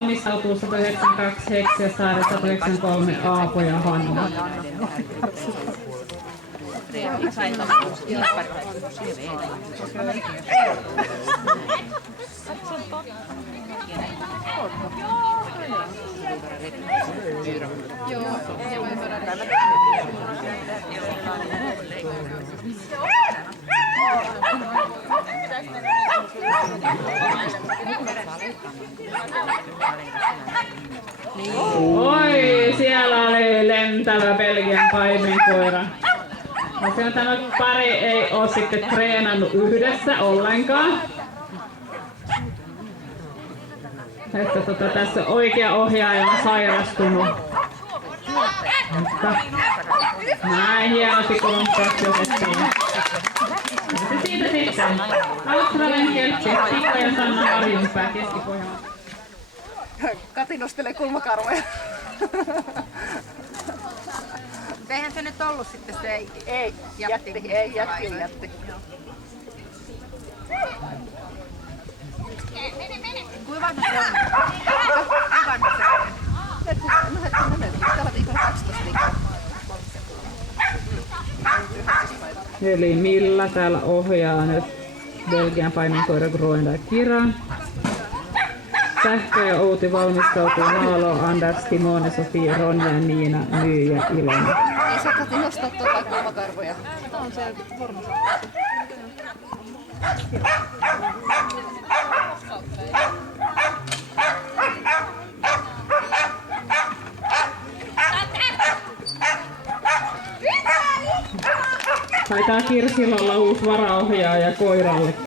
Valmistautuu 192 Heksi ja Saari 193 Aapo ja Hanna. Oi, siellä oli lentävä Belgian paimenkoira. No se on tämä pari ei ole sitten treenannut yhdessä ollenkaan. Että tässä oikea ohjaaja on sairastunut. Mutta näin hienosti kolontaksi otettiin. Ja siitä sitten Australian kelppi, Tikka ja Sanna Harjunpää Keski-Pohjanmaa. Kati nostelee kulmakarvoja. Eihän se nyt ollut sitten se jätti. Kuinka vanha se on? Kuinka vanha se on? No hetkinen, täällä viikolla 12 viikkoa. Eli Milla täällä ohjaa nyt Belgian paimenkoira Groenda ja Kira. Sähkö ja Outi valmistautuu Maalo, Anders, Timone, Sofia, Ronja, Niina, Ny ja Ilona. Ei saa Kati nostaa tuota kulmakarvoja. Tämä on se varmasti. Taitaa Kirsillä olla uusi varaohjaaja koiralle.